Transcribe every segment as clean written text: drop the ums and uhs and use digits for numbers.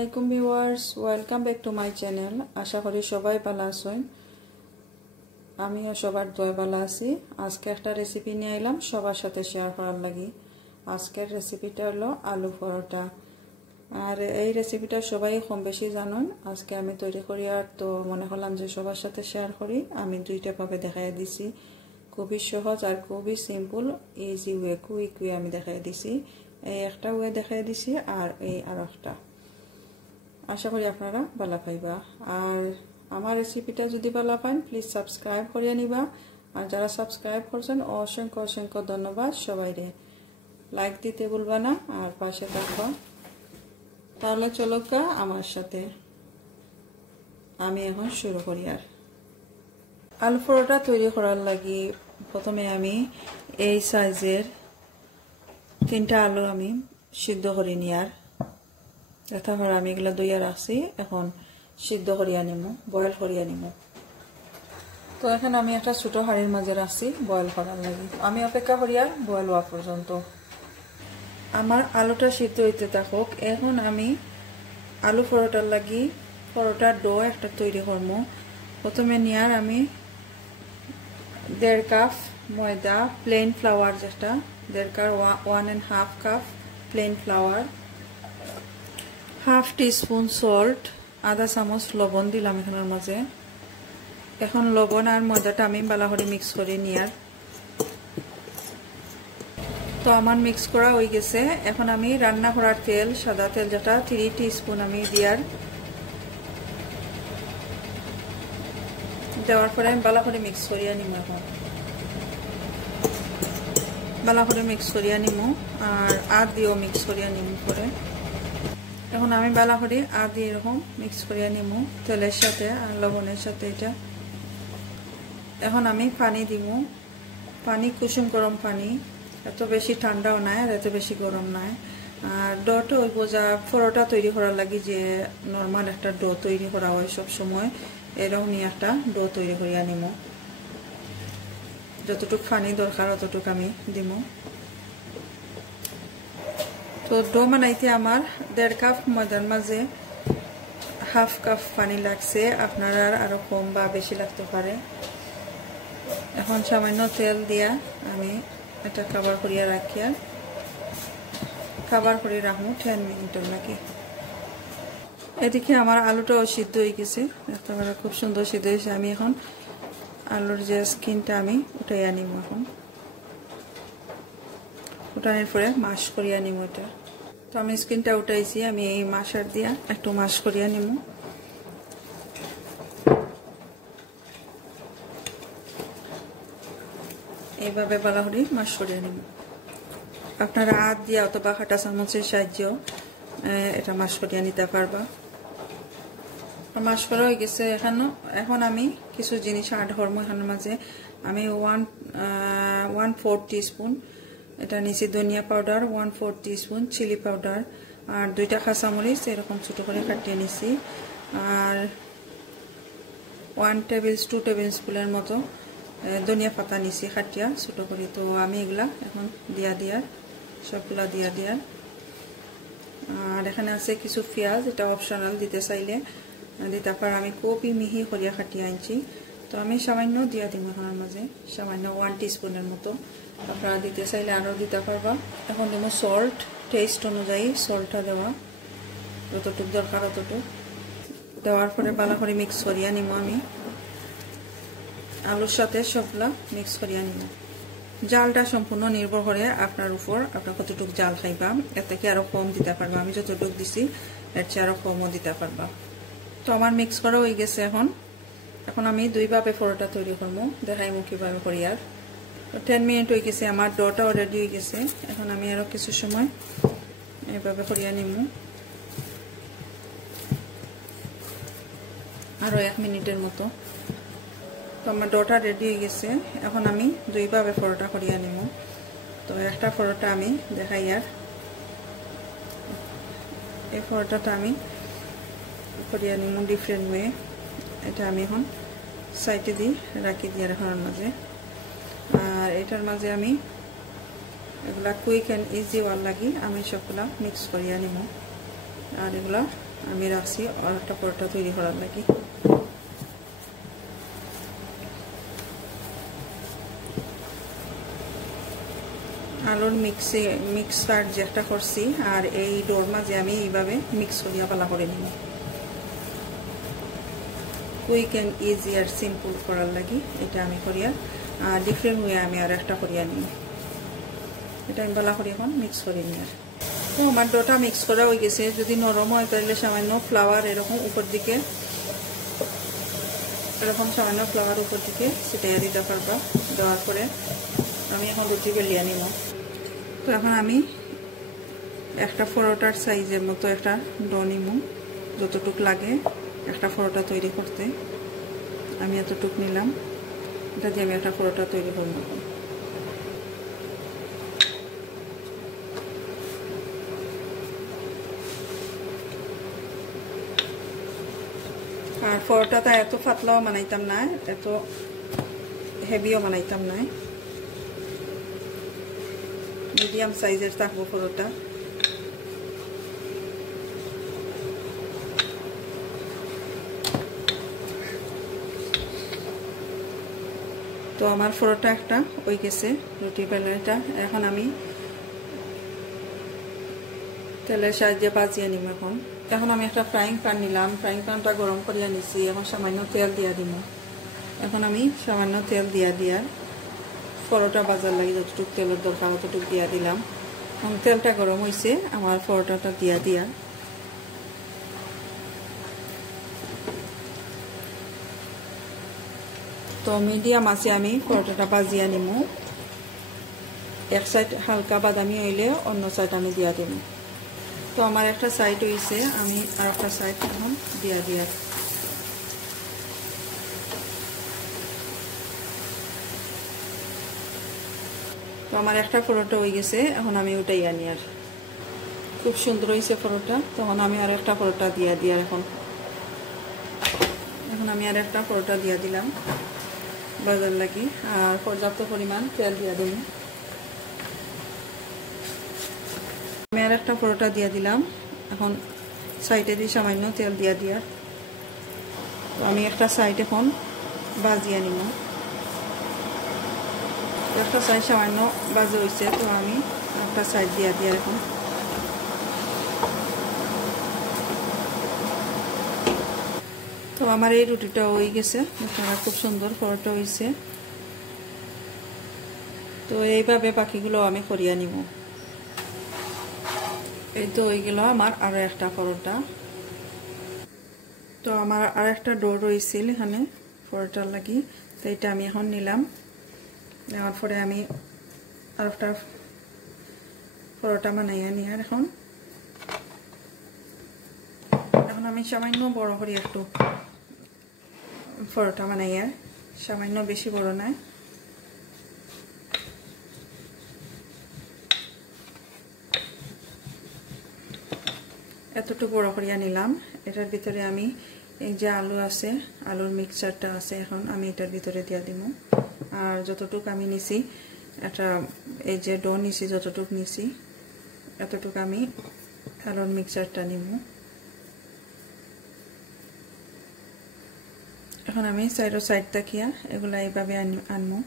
আলাইকুম viewers, welcome back to my channel. আশা করি সবাই ভালো আছেন। আমিও সবার দোয়া ভালো আছি। আজকে একটা রেসিপি নিয়ে এলাম সবার সাথে শেয়ার করার লাগি। আজকের রেসিপিটা হলো আলু পরোটা। আর এই রেসিপিটা সবাই কম বেশি জানেন। আজকে আমি তৈরি করি আর তো মনে করলাম যে সবার সাথে শেয়ার করি। আমি দুইটা ভাবে দেখাই দিছি, খুবই সহজ আর খুবই simple easy way, quick way আমি দেখাই দিছি। এই একটা ওয়ে দেখাই দিছি আর এই আরেকটা। আশা করি আপনারা ভালো পাইবা। আর আমার রেসিপিটা যদি ভালো পান প্লিজ সাবস্ক্রাইব করিয়ে নিবা। আর যারা সাবস্ক্রাইব করছেন অসংখ্য অসংখ্য ধন্যবাদ সবাইরে। লাইক দিতে ভুলবা না আর পাশে থাকবা। তাহলে চলো আমার সাথে, আমি এখন শুরু করি। আর আলু পরোটা তৈরি করার লাগি প্রথমে আমি এই সাইজের 3টা আলু আমি সিদ্ধ করে নিয়ার তারপর আমি এগুলো দইয়া রাখছি। এখন সিদ্ধ করিয়া নিমু, বয়েল করিয়া নিমু। তো এখন আমি একটা ছোট হাঁড়ির মাঝে রাখছি বয়েল করার লাগি। আমি অপেক্ষা করি আর বয়েল হওয়া পর্যন্ত। আমার আলুটা সিদ্ধ হইতে থাকুক। এখন আমি আলু পরোটার লাগি পরোটার ডো একটা তৈরি করবো। প্রথমে নিয়ার আমি 1.5 কাপ ময়দা, প্লেন ফ্লাওয়ার, যেটা 1.5 cup 1.5 cup plain flour, 1/2 teaspoon salt, আধা চামচ লবণ দিলাম এখানের মাঝে। এখন লবণ আর ময়দাটা আমি ভালো করে মিক্স করে নিয়ার। তো আমার মিক্স করা হয়ে গেছে। এখন আমি রান্না করার তেল, সাদা তেল, যেটা 3 টিস্পুন আমি দেওয়ার পরে আমি ভালো করে মিক্স করিয়া নিব। এখন ভালো করে মিক্স করিয়া নিব আর আদ দিয়েও মিক্স করিয়া নিব পরে। এখন আমি ভালো করে আদ দিয়ে এরকম মিক্স করিয়া নিব তেলের সাথে আর লবণের সাথে। এটা এখন আমি পানি দিব, পানি কুসুম গরম পানি, এত বেশি ঠান্ডাও নাই আর এত বেশি গরম নাই। আর ডোটা ওই বোঝা পরোটা তৈরি করার লাগি যে নর্মাল একটা ডো তৈরি করা হয় সব সময়, এরকম একটা ডো তৈরি করিয়া নিব। যতটুকু পানি দরকার অতটুকু আমি দিব। তো ডো বানাইতে আমার 1.5 কাপ ময়দার মাঝে 1/2 কাপ পানি লাগছে। আপনারা আরো কম বা বেশি লাগতে পারে। এখন সামান্য তেল দিয়া আমি এটা কভার করিয়া রাখিয়া কভার করে রাখবো 10 মিনিটের লাগে। এদিকে আমার আলুটাও সিদ্ধ হয়ে গেছে, দেখতে পারা খুব সুন্দর সিদ্ধ হয়েছে। আমি এখন আলুর যে স্কিনটা আমি উঠাইয়া নিব। এখন উঠানোর পরে মাশ করিয়া নিব এটা। তো আমি স্কিনটা উঠাইছি, আমি এই মাশার দিয়া একটু মাশ করিয়া নিব। এইভাবে ভালো করে মাশ করিয়া নিব। আপনারা হাত দিয়া অথবা কাঁটা চামচের সাহায্যেও এটা মাশ করিয়া নিতে পারবা। মাশ করা হয়ে গেছে। এখন আমি কিছু জিনিস অ্যাড করবো এখানের মাঝে। আমি 1/4 টিস্পুন এটা নিচে ধনিয়া পাউডার, 1/4 টিস্পুন চিলি পাউডার আর 2টা কাঁচামরিচ এরকম ছোট করে কাটিয়ে নিছি। আর 2 টেবিল স্পুনের মতো ধনিয়া পাতা নিছি কাটিয়া ছোট করে। তো আমি এগুলা এখন দিয়ার সবগুলা দিয়ার। আর এখানে আছে কিছু পেঁয়াজ, এটা অপশনাল, দিতে চাইলে দিতে পার। আমি খুবই মিহি করিয়া কাটিয়ে আনছি। তো আমি সামান্য দিয়া দিব এখানের মাঝে, সামান্য 1 টিস্পুনের মতো। আপনারা দিতে চাইলে আরও দিতে পারবা। এখন দিব সল্ট, টেস্ট অনুযায়ী সল্টটা দেওয়া যতটুকু দরকার অতটুকু দেওয়ার পরে ভালো করে মিক্স করিয়া নিব। আমি আলুর সাথে সবগুলা মিক্স করিয়া নিব। জালটা সম্পূর্ণ নির্ভর করে আপনার উপর, আপনার কতটুকু জাল খাইবা। এর থেকে আরো কম দিতে পারবা। আমি যতটুকু দিছি এর চেয়ে আরো কমও দিতে পারবা। তো আমার মিক্স করা হয়ে গেছে। এখন আমি দুইভাবে পরোটা তৈরি করবো, দেখাইমু কিভাবে করি। আর 10 মিনিট হয়ে গেছে, আমার ডোটাও রেডি হয়ে গেছে। এখন আমি আরো কিছু সময় এইভাবে করিয়া নিব, আরো 1 মিনিটের মতো। তো আমার ডোটা রেডি হয়ে গেছে। এখন আমি দুইভাবে পরোটা করিয়া নিব। তো একটা পরোটা আমি দেখাই। আর এই পরোটাটা আমি করিয়া নিব ডিফারেন্ট ওয়ে। এটা আমি এখন সাইডে দিয়ে রাখি দিয়ে রাখার মাঝে। আর এটার মাঝে আমি এগুলা কুইক অ্যান্ড ইজি ওয়ার লাগি আমি সবগুলা মিক্স করিয়া নিব। আর এগুলা আমি রাখছি আর একটা পরোটা তৈরি করার লাগি। আলুর মিক্সার যেটা করছি আর এই ডোর মাঝে আমি এইভাবে মিক্স করিয়া পালা করে নিব। কুইক অ্যান্ড ইজি আর সিম্পল করার লাগি এটা আমি করিয়া আর ডিফারেন্ট ওয়ে আমি আর একটা করিয়া নিই। এটা আমি পালা করি এখন মিক্স করে নিই। আর তো আমার ডোটা মিক্স করা হয়ে গেছে। যদি নরম হয় তাহলে সামান্য ফ্লাওয়ার এরকম উপর দিকে সামান্য ফ্লাওয়ার উপর দিকে ছিটিয়ে দিতে পারবা। দেওয়ার পরে আমি এখন রুটি বেলিয়ে নিব। তো এখন আমি একটা পরোটার সাইজের মতো একটা ডো নিব, যতটুক লাগে একটা পরোটা তৈরি করতে। আমি এতটুক নিলাম, এটা দিয়ে আমি একটা পরোটা তৈরি করব। আর পরোটাটা এত পাতলাও বানাইতাম না, এত হেভিও বানাইতাম না, মিডিয়াম সাইজের থাকবো পরোটা। তো আমার পরোটা একটা হয়ে গেছে, রুটি বেলাটা। এখন আমি তেলের সাহায্যে ভাজিয়ে নিব। এখন আমি একটা ফ্রাইং প্যান নিলাম, ফ্রাইং প্যানটা গরম করিয়া নিছি। এখন সামান্য তেল দিয়া দিব। এখন আমি সামান্য তেল দিয়া পরোটা ভাজার লাগে যতটুকু তেলের দরকার ততটুকু দিয়া দিলাম। এখন তেলটা গরম হয়েছে, আমার পরোটাটা দিয়া তো মিডিয়াম আছে আমি পরোটাটা ভাজিয়া নিব। এক সাইড হালকা বাদামি হইলে অন্য সাইড আমি দিয়া দিব। তো আমার একটা সাইড হয়েছে, আমি আর একটা সাইড এখন দিয়া তো আমার একটা পরোটা হয়ে গেছে। এখন আমি ওটাই আনি। আর খুব সুন্দর হয়েছে পরোটা। তখন আমি আর একটা পরোটা দিয়া এখন আমি আর একটা পরোটা দিয়া দিলাম বাজার লাগি। আর পর্যাপ্ত পরিমাণ তেল দিয়া দিই। আমি আর একটা পরোটা দিয়া দিলাম। এখন সাইডে দিয়ে সামান্য তেল দিয়া তো আমি একটা সাইড এখন ভাজিয়ে নিব। একটা সাইড সামান্য ভাজা হয়েছে, তো আমি একটা সাইড দিয়া এখন তো আমার এই রুটিটা হয়ে গেছে। খুব সুন্দর পরোটা হয়েছে। তো এইভাবে বাকিগুলো আমি করিয়া নিব। এই তো হয়ে গেল আমার আরো একটা পরোটা। তো আমার আর একটা ডো রয়েছিল এখানে পরোটার লাগি, তো এটা আমি এখন নিলাম। নেওয়ার পরে আমি আর একটা পরোটা বানাইয়া নিই। আর এখন আমি সামান্য বড় করি একটু পরোটা বানাইয়া, সামান্য বেশি বড় নয়। এতটুকু বড় করিয়া নিলাম। এটার ভিতরে আমি এই যে আলু আছে, আলুর মিক্সচারটা আছে, এখন আমি এটার ভিতরে দিয়া দিব। আর যতটুকু আমি নিছি, এটা এই যে ডো নিছি, যতটুকু নিছি এতটুকু আমি আলুর মিক্সচারটা নিব। এখন আমি সাইড তাকিয়া এগুলা এইভাবে আনবো,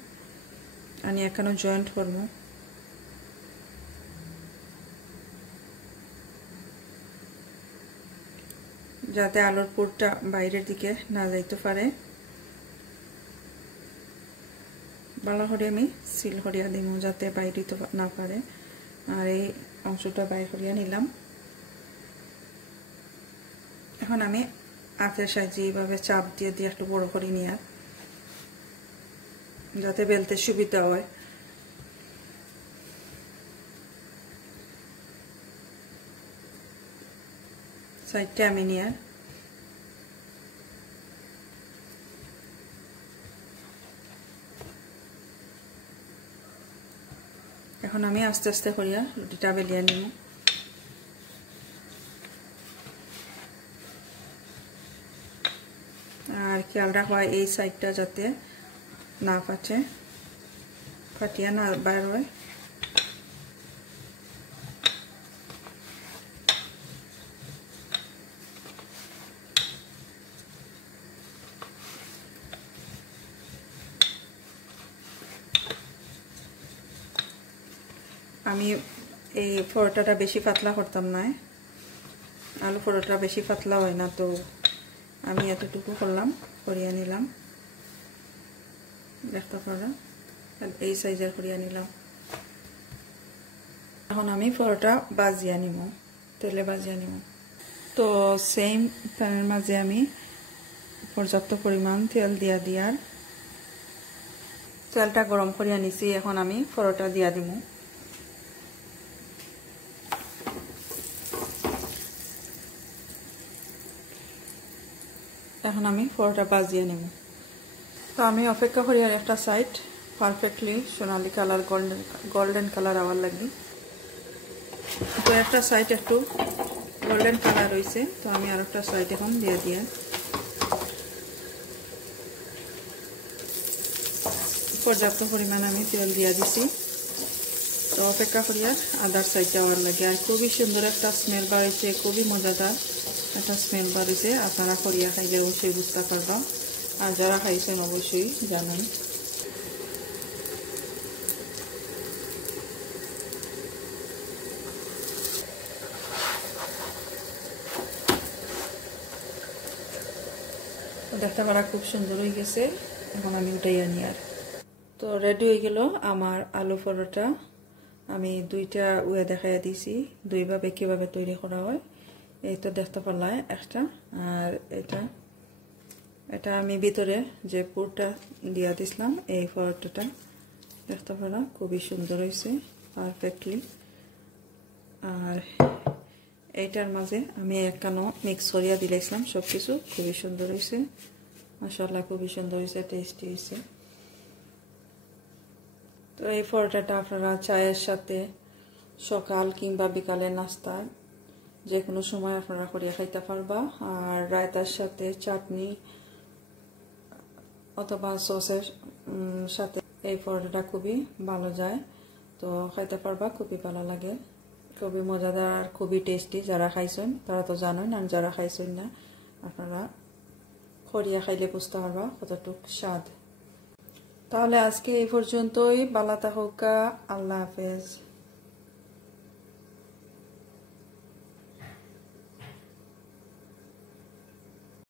আনি এখানে জয়েন্ট করবো। যাতে আলুর পুরটা বাইরের দিকে না যাইতে পারে। ভালো করে আমি সিল করিয়া দিব যাতে বাইরে না পারে। আর এই অংশটা বাইর করিয়া নিলাম। এখন আমি হাতের সাহায্যে এইভাবে চাপ দিয়ে একটু বড় করে নিয়ে, যাতে বেলতে সুবিধা হয়। সাইডটা আমি নিয়ে এখন আমি আস্তে আস্তে করিয়া রুটিটা বেলিয়ে নিব। আর খেয়াল রাখবা এই সাইডটা যাতে না ফাটিয়া না বাইর হয়। আমি এই পরোটাটা বেশি পাতলা করতাম না, আলু পরোটা বেশি পাতলা হয় না, তো আমি এতটুকু করলাম, করিয়ে নিলাম। দেখতে পারা এই সাইজের করিয়ে নিলাম। এখন আমি পরোটা ভাজিয়ে নিব, তেলে ভাজিয়ে নিব। তো সেম প্যানের মাঝে আমি পর্যাপ্ত পরিমাণ তেল দিয়ার তেলটা গরম করিয়া নিছি। এখন আমি পরোটা দিয়া দিব। এখন আমি পরোটা ভাজিয়ে নিব। তো আমি অপেক্ষা করি আর একটা সাইড পারফেক্টলি সোনালি কালার, গোল্ডেন কালার আবার লাগি। তো একটা সাইড একটু গোল্ডেন কালার হয়েছে, তো আমি আর একটা সাইড এখন দিয়ে পর্যাপ্ত পরিমাণ আমি তেল দিয়ে দিছি। তো অপেক্ষা করি আর আদার সাইড যাওয়ার লাগে। আর খুবই সুন্দর একটা স্মেল বাড়িছে, খুবই মজাদার একটা স্মেল বাড়িছে। আপনারা করিয়া খাইলে অবশ্যই বুঝতে পারবা, আর যারা খাইছেন অবশ্যই জানেন। দেখতে পারা খুব সুন্দর হয়ে গেছে। এখন আমি উঠাই আনি। আর তো রেডি হয়ে গেল আমার আলু পরোটা। আমি দুইটা ওয়ে দেখাইয়া দিছি, দুইভাবে কিভাবে তৈরি করা হয়। এই তো দেখতে পারলাম একটা, আর এটা আমি ভিতরে যে পুরটা দিয়া দিছিলাম, এই পরোটাটা দেখতে পারা খুবই সুন্দর হয়েছে পারফেক্টলি। আর এইটার মাঝে আমি একখানো মিক্স করিয়া দিলাইছিলাম সব কিছু, খুবই সুন্দর হয়েছে মাশাআল্লাহ, খুবই সুন্দর হয়েছে, টেস্টি হয়েছে। তো এই পরোটাটা আপনারা চায়ের সাথে সকাল কিংবা বিকালের নাস্তা যে কোনো সময় আপনারা করিয়া খাইতে পারবা। আর রায়তার সাথে চাটনি অথবা সসের সাথে এই পরোটাটা খুবই ভালো যায়, তো খাইতে পারবা, খুবই ভালো লাগে, খুবই মজাদার, খুবই টেস্টি। যারা খাইছেন তারা তো জানেন, আর যারা খাইছেন না আপনারা করিয়া খাইলে বুঝতে পারবা কতটুক স্বাদ। তাহলে আজকে এই পর্যন্তই। ভালো থাকুকা, আল্লাহ হাফেজ।